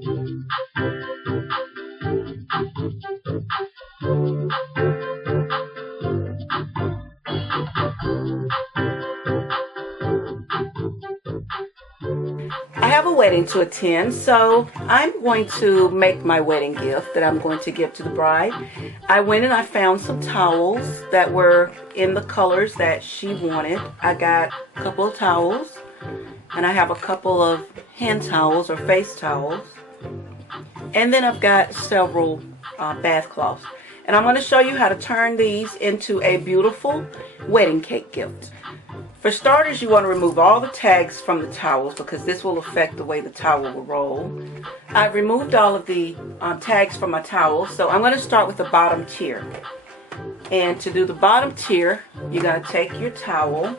I have a wedding to attend, so I'm going to make my wedding gift that I'm going to give to the bride. I went and I found some towels that were in the colors that she wanted. I got a couple of towels, and I have a couple of hand towels or face towels. And then I've got several bath cloths. And I'm going to show you how to turn these into a beautiful wedding cake gift. For starters, you want to remove all the tags from the towels because this will affect the way the towel will roll. I've removed all of the tags from my towels, so I'm going to start with the bottom tier. And to do the bottom tier, you're going to take your towel,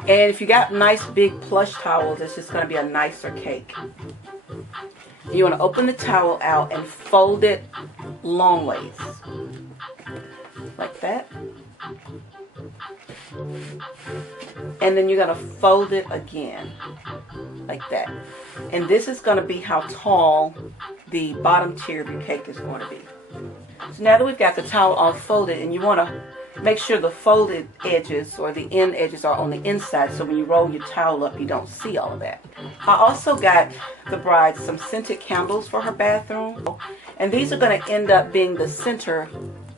and if you got nice big plush towels, it's just going to be a nicer cake. You want to open the towel out and fold it long ways, like that. And then you're going to fold it again, like that. And this is going to be how tall the bottom tier of your cake is going to be. So now that we've got the towel all folded, and you want to make sure the folded edges or the end edges are on the inside, so when you roll your towel up, you don't see all of that. I also got the bride some scented candles for her bathroom, and these are going to end up being the center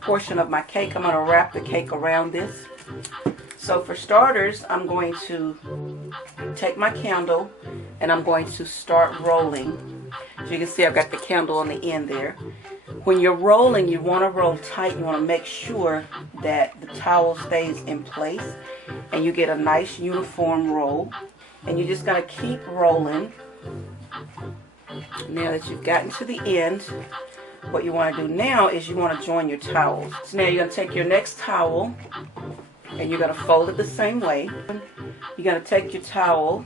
portion of my cake. I'm going to wrap the cake around this. So for starters, I'm going to take my candle and I'm going to start rolling. As you can see, I've got the candle on the end there. When you're rolling, you want to roll tight. You want to make sure that the towel stays in place and you get a nice uniform roll. And you're just going to keep rolling. Now that you've gotten to the end, what you want to do now is you want to join your towels. So now you're going to take your next towel and you're going to fold it the same way. You're going to take your towel,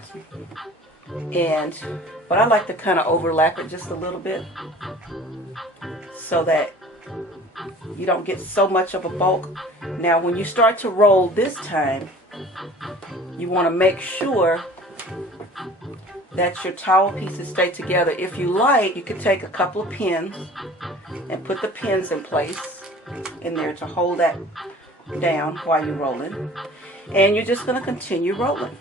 and but I like to kind of overlap it just a little bit so that you don't get so much of a bulk. Now when you start to roll this time, you want to make sure that your towel pieces stay together. If you like, you could take a couple of pins and put the pins in place in there to hold that down while you're rolling. And you're just going to continue rolling.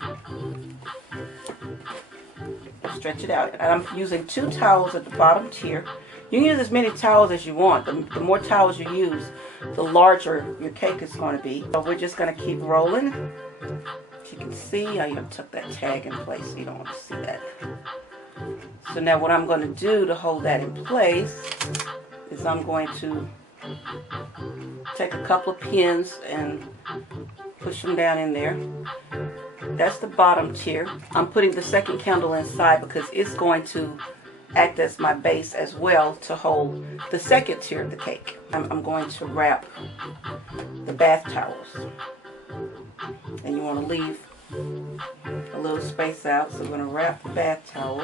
Stretch it out. And I'm using 2 towels at the bottom tier. You can use as many towels as you want. The more towels you use, the larger your cake is going to be. So we're just going to keep rolling. As you can see, I took that tag in place, so you don't want to see that. So now what I'm going to do to hold that in place is I'm going to take a couple of pins and push them down in there. That's the bottom tier. I'm putting the second candle inside because it's going to act as my base as well to hold the second tier of the cake. I'm going to wrap the bath towels. And you want to leave a little space out, so we're going to wrap the bath towel,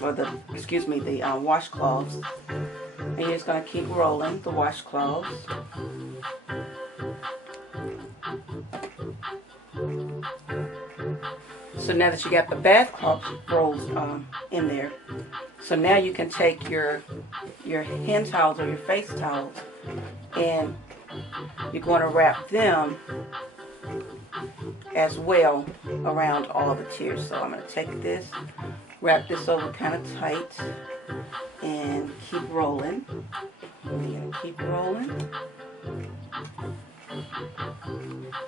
or the washcloths, and you're just going to keep rolling the washcloths. So now that you got the bath cloth rolls in there, so now you can take your hand towels or your face towels, and you're going to wrap them as well around all the tiers. So I'm going to take this, wrap this over kind of tight, and keep rolling. And you're going to keep rolling.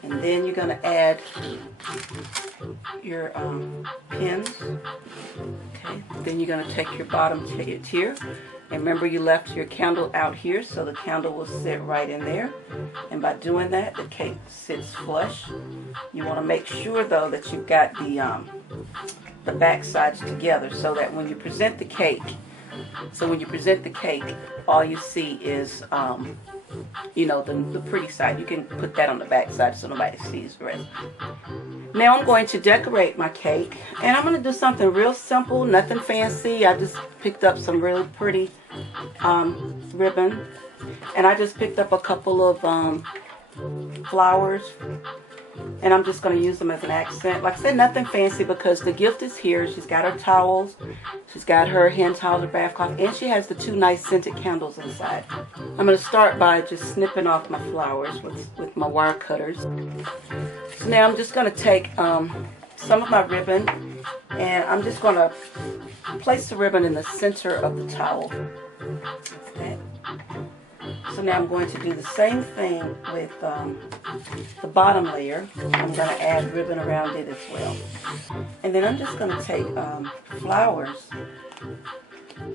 And then you're going to add your pins. Okay. Then you're going to take your bottom tier. And remember, you left your candle out here, so the candle will sit right in there. And by doing that, the cake sits flush. You want to make sure, though, that you've got the back sides together, so that when you present the cake, all you see is the pretty side. You can put that on the back side so nobody sees the rest. Now I'm going to decorate my cake, and I'm going to do something real simple, nothing fancy. I just picked up some really pretty ribbon, and I just picked up a couple of flowers And I'm just going to use them as an accent. Like I said, nothing fancy because the gift is here. She's got her towels. She's got her hand towels, her bath cloth. And she has the 2 nice scented candles inside. I'm going to start by just snipping off my flowers with my wire cutters. So now I'm just going to take some of my ribbon. And I'm just going to place the ribbon in the center of the towel. Like that. So now I'm going to do the same thing with the bottom layer. I'm going to add ribbon around it as well. And then I'm just going to take flowers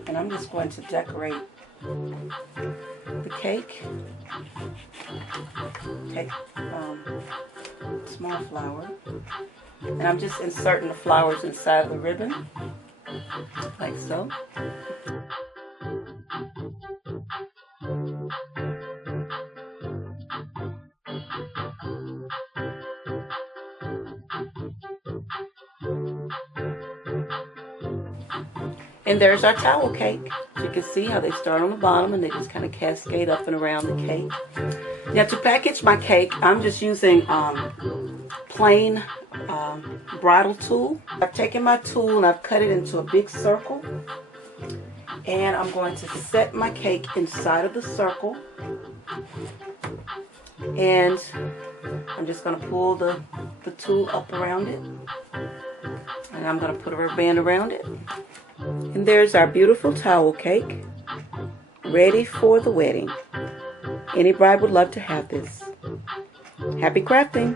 and I'm just going to decorate the cake. Take small flower and I'm just inserting the flowers inside of the ribbon like so. And there's our towel cake. You can see how they start on the bottom and they just kind of cascade up and around the cake. Now to package my cake, I'm just using plain bridal tool. I've taken my tool and I've cut it into a big circle. And I'm going to set my cake inside of the circle. And I'm just going to pull the tool up around it. And I'm going to put a rubber band around it. And there's our beautiful towel cake, ready for the wedding. Any bride would love to have this. Happy crafting!